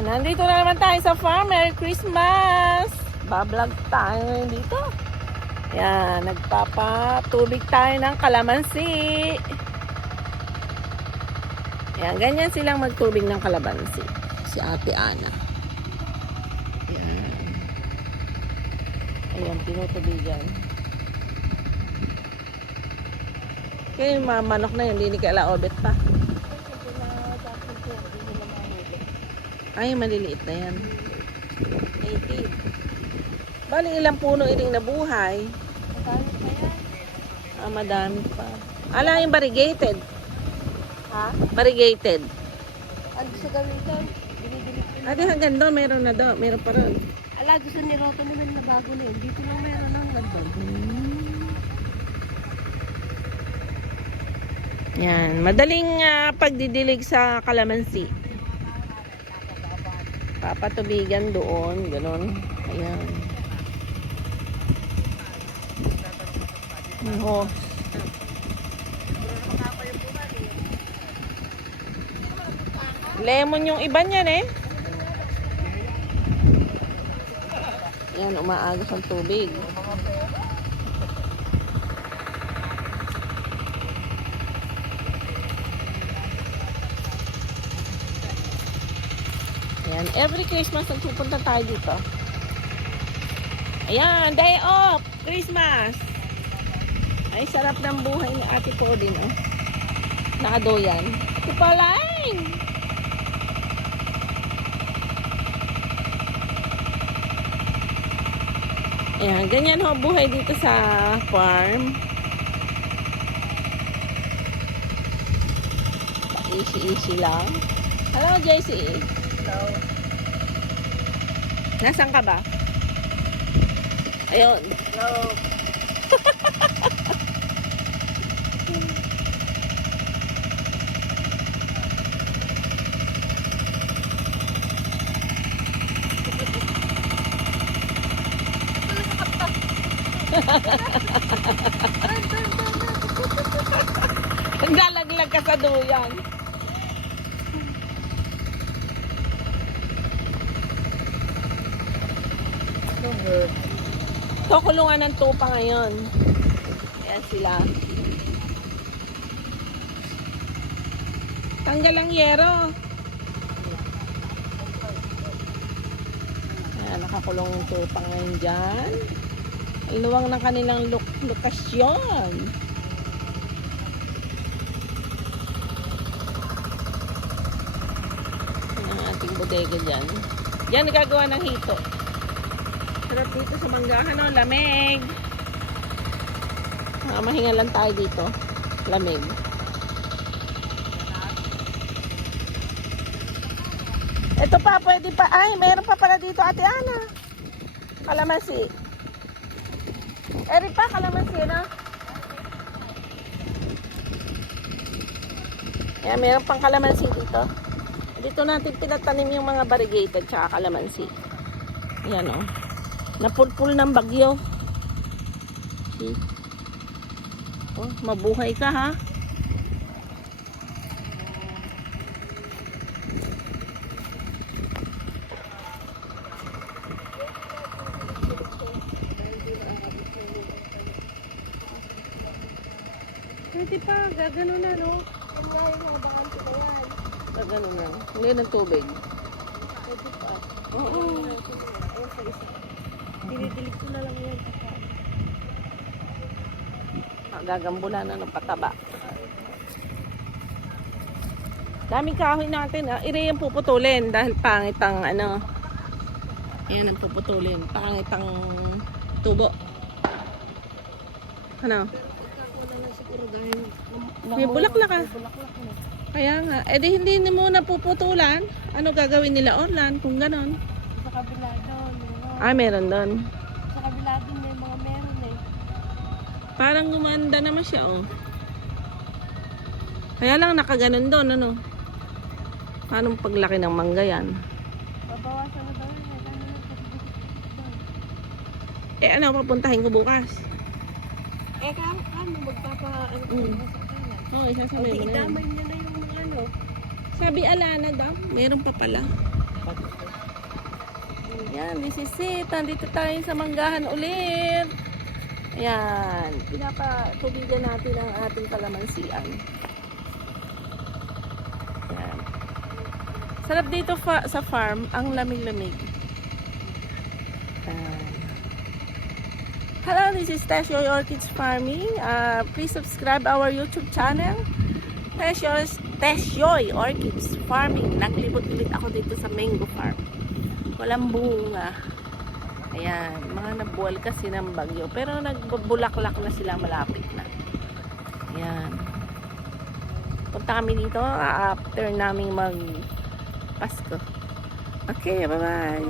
Ayan, nandito na naman tayo sa farm. Merry Christmas! Bablog tayo ngayon dito. Ayan, nagpapatubig tayo ng kalamansi. Ayan, ganyan silang magtubig ng kalamansi. Si Ate Ana. Ayan. Ayan, tinutubigan. Kaya yung mga manok na yun, hindi ni kaila obet pa. Ay, maliliit na yan. 80. Bali, ilang puno iling nabuhay. Madami pa yan. Ah, madami pa. Ala, yung variegated. Ha? Variegated. Ano sa gawin doon? Binibilig ko na. Ate, hanggang doon, meron na doon. Meron pa rin. Ala, gusto ni Roto naman na bago na yun. Dito lang meron ng nandun. Yan. Madaling pagdidilig sa kalamansi. Papatubigan doon. Ganon. Ayan. Oh. Lemon yung iba niyan eh. Ayan, umaagos ang tubig. Ayan, every Christmas nagpupunta tayo dito. Ayan, day off! Christmas! Ay, sarap ng buhay ni Ate Pauline, oh. Nakadoyan. Ate Pauline! Ayan, ganyan ho buhay dito sa farm. Easy lang. Hello, JC. Hello. Nasaan ka ba? Ayun. Hello. Naglalaglag ka sa duyan. So, kulungan ng tupa ngayon. Ayan sila. Tanggal ang yero. Ayan, nakakulong yung tupa ngayon dyan. Ang luwang ng kanilang lokasyon. Ayan ang ating bodega dyan. Diyan nagagawa ng hito. Sarap dito sa manggahan, no? Lamig. Mahinga lang tayo dito. Lamig. Ito pa, pwede pa. Ay, meron pa pala dito, Ate Ana. Kalamansi. Eri pa, kalamansi, no? Ayan, meron pang kalamansi dito. Dito natin pinatanim yung mga variegated tsaka kalamansi. Ayan, oh. Napulpul ng bagyo. See? Oh, mabuhay ka, ha? Pwede pa, gagano na, no? Yan nga yung mga bakante na yan. Gagano na. Hindi ng tubig. Pwede pa. Oo. Ayun sa isa. Dinidilig ko na lang yan. Gagambulan na ng pataba. Daming kahoy natin. Ire yung puputulin dahil pangit ang ano. Ayan ang puputulin. Pangit ang tubo. Ano? Wala na siguro dahil May bulaklak ah. bulaklak na. Kaya nga. Eh di hindi muna puputulan. Ano gagawin nila Orlan kung ganon? Sa kabila doon. Ah, meron doon. Sa kabila doon may mga meron eh. Parang gumanda naman siya oh. Kaya lang nakaganon doon ano. Paano paglaki ng mangga yan? Babawasan na daw yun. Eh ano, papuntahin ko bukas. Eh, ano, magpapa-ano ko Mm. sa kanan. Oo, isasabi mo na yun. Idamay niya na yung ano. Sabi Alana daw, meron pa pala. Yan, this is it. Nandito tayo sa manggahan ulit. Ayan, pinapatubigan natin ang ating kalamansian. Ayan. Sarap dito sa farm, ang lamig-lamig. Hello, this is Tesyoy Orchids Farming. Please subscribe our YouTube channel. Tesyoy Orchids Farming. Naglibot-libot ako dito sa mango farm. Walang bunga. Ayan, mga nabuwal kasi ng bagyo. Pero nagbubulaklak na sila, malapit na. Ayan. Punta kami dito after naming mag Pasko. Okay, bye-bye.